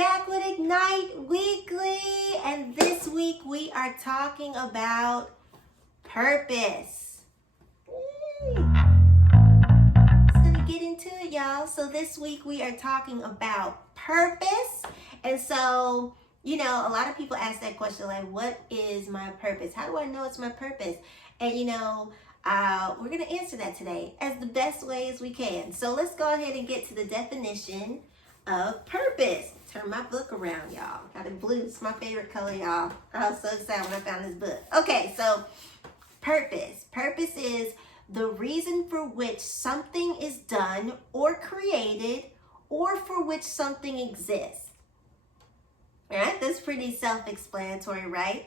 back with Ignite Weekly, and this week we are talking about purpose. Let's gonna get into it, y'all. So this week we are talking about purpose, and so a lot of people ask that question, like, what is my purpose? How do I know it's my purpose? And we're gonna answer that today as the best way as we can. So let's go ahead and get to the definition of purpose. Turn my book around, y'all. Got it blue. It's my favorite color, y'all. I was so excited when I found this book. Okay, so purpose. Purpose is the reason for which something is done or created, or for which something exists. All right, that's pretty self-explanatory, right?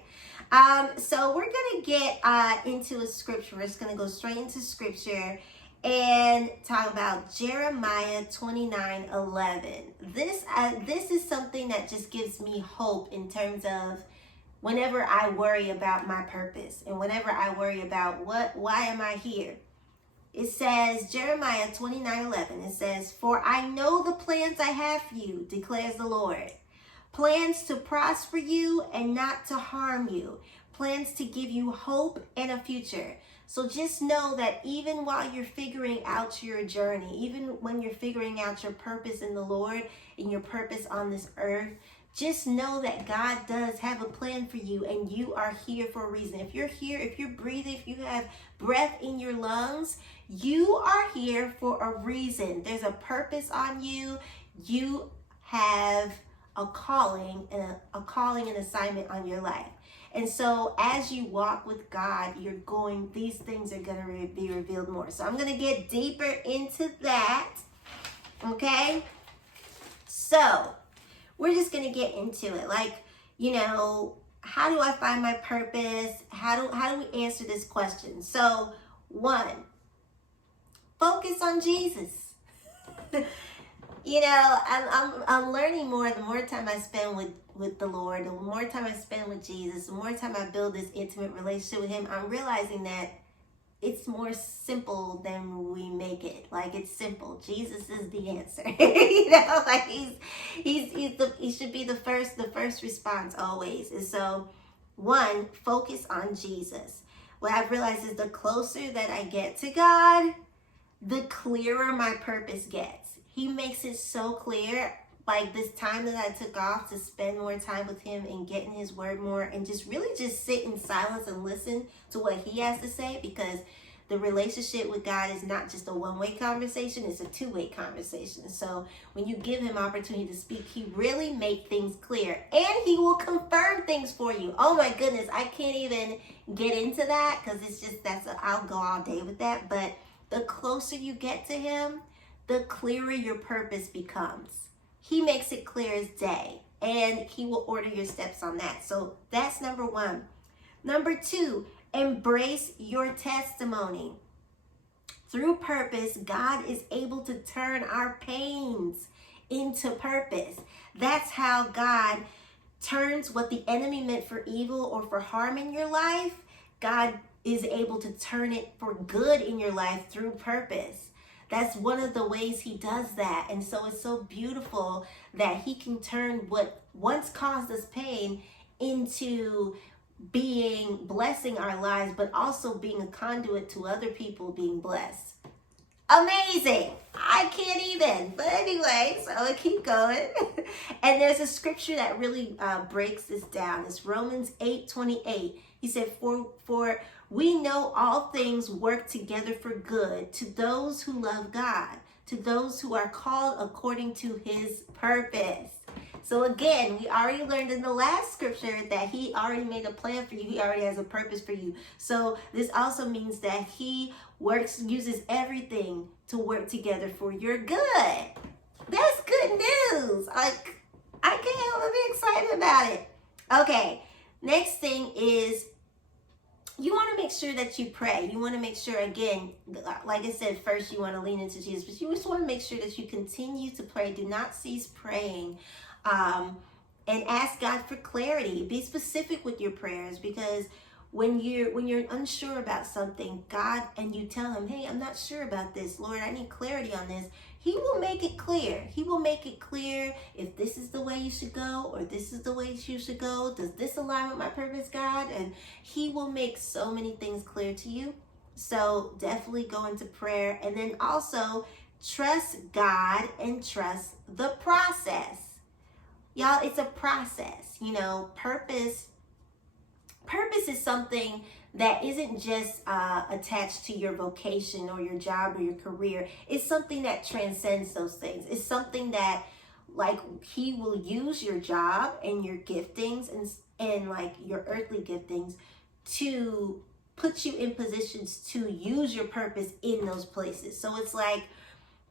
So we're going to get into a scripture. We're just going to go straight into scripture and talk about Jeremiah 29:11. This is something that just gives me hope in terms of whenever I worry about my purpose and whenever I worry about why am I here. It says, Jeremiah 29:11, it says, "For I know the plans I have for you, declares the Lord. Plans to prosper you and not to harm you. Plans to give you hope and a future." So just know that even while you're figuring out your journey, even when you're figuring out your purpose in the Lord and your purpose on this earth, just know that God does have a plan for you, and you are here for a reason. If you're here, if you're breathing, if you have breath in your lungs, you are here for a reason. There's a purpose on you. You have a calling and assignment on your life. And so as you walk with God, these things are going to be revealed more. So I'm going to get deeper into that. Okay? So we're just going to get into it. Like, how do I find my purpose? How do we answer this question? So, 1, focus on Jesus. I'm learning more the more time I spend with the Lord, the more time I spend with Jesus, the more time I build this intimate relationship with Him. I'm realizing that it's more simple than we make it. Like, it's simple. Jesus is the answer. Like he should be the first response always. And so, 1, focus on Jesus. What I've realized is the closer that I get to God, the clearer my purpose gets. He makes it so clear. Like this time that I took off to spend more time with Him and get in His Word more and just really just sit in silence and listen to what He has to say, because the relationship with God is not just a one-way conversation, it's a two-way conversation. So when you give Him opportunity to speak, He really makes things clear, and He will confirm things for you. Oh my goodness, I can't even get into that because it's just, I'll go all day with that. But the closer you get to Him, the clearer your purpose becomes. He makes it clear as day, and He will order your steps on that. So that's number 1. Number 2, embrace your testimony. Through purpose, God is able to turn our pains into purpose. That's how God turns what the enemy meant for evil or for harm in your life. God is able to turn it for good in your life through purpose. That's one of the ways He does that. And so it's so beautiful that He can turn what once caused us pain into blessing our lives, but also being a conduit to other people being blessed. Amazing. I can't even. But anyway, so I'll keep going. And there's a scripture that really breaks this down. It's Romans 8:28. He said, for we know all things work together for good to those who love God, to those who are called according to His purpose. So again, we already learned in the last scripture that He already made a plan for you. He already has a purpose for you. So this also means that He uses everything to work together for your good. That's good news. Like, I can't help but be excited about it. Okay, next thing is, you want to make sure that you pray. You want to make sure, again, like I said, first you want to lean into Jesus, but you just want to make sure that you continue to pray. Do not cease praying, and ask God for clarity. Be specific with your prayers, because when you're unsure about something, God, and you tell Him, hey, I'm not sure about this, Lord, I need clarity on this, He will make it clear. He will make it clear if this is the way you should go or this is the way you should go. Does this align with my purpose, God? And he will make so many things clear to you. So definitely go into prayer. And then also trust God and trust the process. Y'all, it's a process. You know, purpose is something that isn't just attached to your vocation or your job or your career. It's something that transcends those things. It's something that, like, he will use your job and your giftings and like your earthly giftings to put you in positions to use your purpose in those places. So it's like,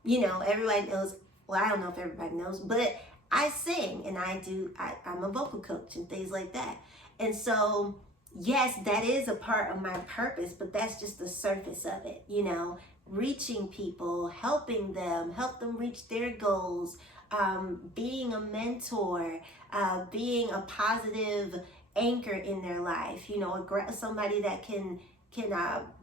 you know, everybody knows, well, I don't know if everybody knows, but I sing and I'm a vocal coach and things like that. And so, yes, that is a part of my purpose, but that's just the surface of it, you know, reaching people, help them reach their goals, being a mentor, being a positive anchor in their life, you know, somebody that can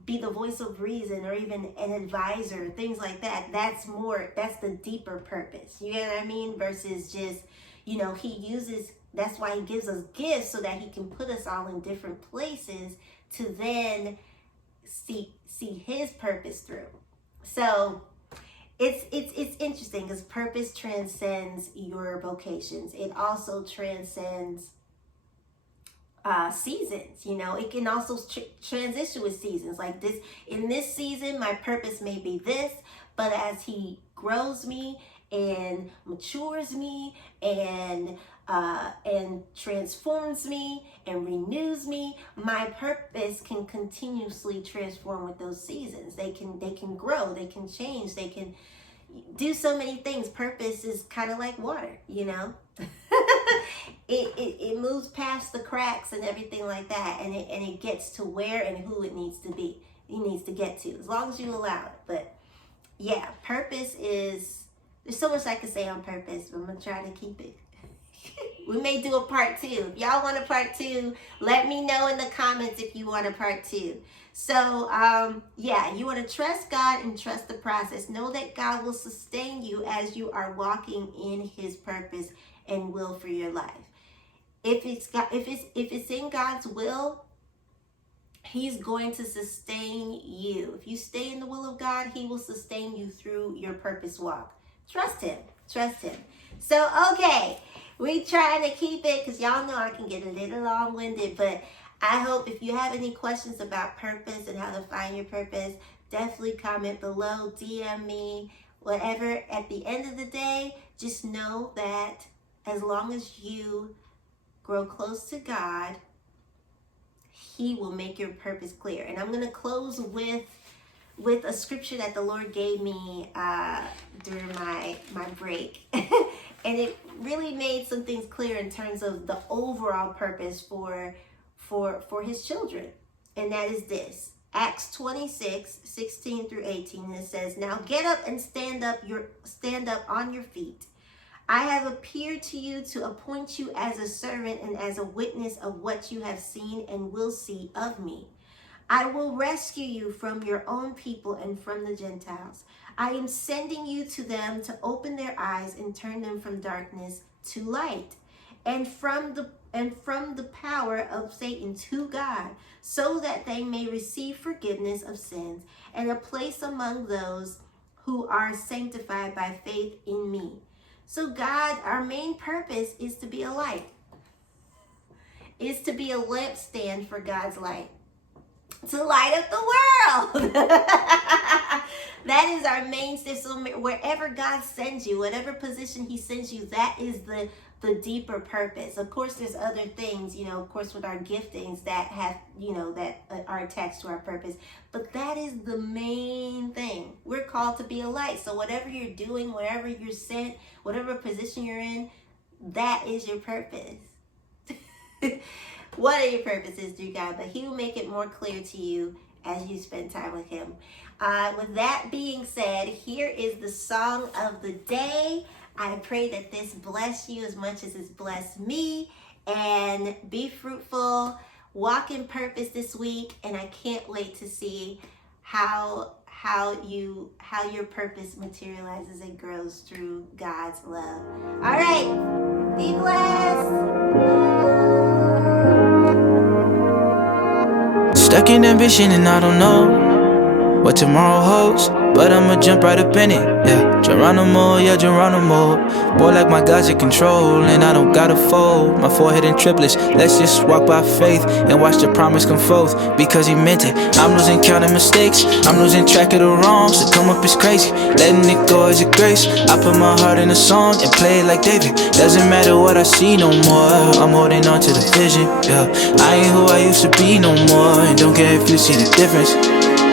be the voice of reason or even an advisor, things like that. That's the deeper purpose. You know what I mean? Versus just, you know, that's why he gives us gifts so that he can put us all in different places to then see his purpose through. So it's interesting because purpose transcends your vocations. It also transcends seasons. You know, it can also transition with seasons. Like this, in this season, my purpose may be this, but as he grows me and matures me and transforms me and renews me, my purpose can continuously transform with those seasons. They can grow, they can change, they can do so many things. Purpose is kind of like water, you know. it moves past the cracks and everything like that, and it gets to where and who it needs to get to, as long as you allow it. But yeah, purpose is, there's so much I could say on purpose, but I'm gonna try to keep it. We may do a part 2. If y'all want a part 2, let me know in the comments if you want a part 2. So, yeah, you want to trust God and trust the process. Know that God will sustain you as you are walking in his purpose and will for your life. If it's in God's will, he's going to sustain you. If you stay in the will of God, he will sustain you through your purpose walk. Trust him. Trust him. So, okay, we trying to keep it because y'all know I can get a little long-winded, but I hope if you have any questions about purpose and how to find your purpose, definitely comment below, DM me, whatever. At the end of the day, just know that as long as you grow close to God, he will make your purpose clear. And I'm going to close with a scripture that the Lord gave me during my break. And it really made some things clear in terms of the overall purpose for his children. And that is this. Acts 26:16-18. And it says, "Now get up and stand up on your feet. I have appeared to you to appoint you as a servant and as a witness of what you have seen and will see of me. I will rescue you from your own people and from the Gentiles. I am sending you to them to open their eyes and turn them from darkness to light, and from the power of Satan to God, so that they may receive forgiveness of sins and a place among those who are sanctified by faith in me." So God, our main purpose is to be a light. Is to be a lampstand for God's light. To light up the world. That is our main step. So wherever God sends you, whatever position he sends you, that is the deeper purpose. Of course, there's other things, you know, of course, with our giftings that have, you know, that are attached to our purpose. But that is the main thing. We're called to be a light. So whatever you're doing, wherever you're sent, whatever position you're in, that is your purpose. What are your purposes through God? But he will make it more clear to you as you spend time with him. With that being said, here is the song of the day. I pray that this bless you as much as it's blessed me. And be fruitful. Walk in purpose this week. And I can't wait to see how how your purpose materializes and grows through God's love. All right, be blessed. Stuck in ambition and I don't know what tomorrow holds, but I'ma jump right up in it, yeah. Geronimo, yeah, Geronimo. Boy, like my God's in control, and I don't gotta fold my forehead in triplets. Let's just walk by faith and watch the promise come forth, because he meant it. I'm losing count of mistakes, I'm losing track of the wrongs. To come up is crazy, letting it go is a grace. I put my heart in a song and play it like David. Doesn't matter what I see no more, I'm holding on to the vision, yeah. I ain't who I used to be no more, and don't care if you see the difference.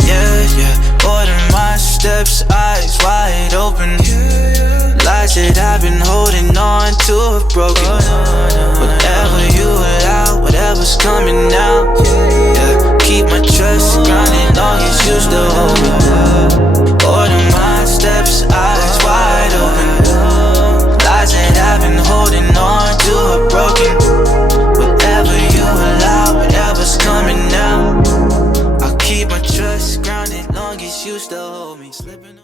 Yeah, order my steps, eyes wide open. Lies that I've been holding on to have broken. Whatever you allow, whatever's coming out, yeah, keep my trust grounded, long as you still hold me. Order my steps, eyes wide open. Lies that I've been holding on to have broken. Whatever you allow, whatever's coming out, keep my trust grounded, long as you still hold me. Slipping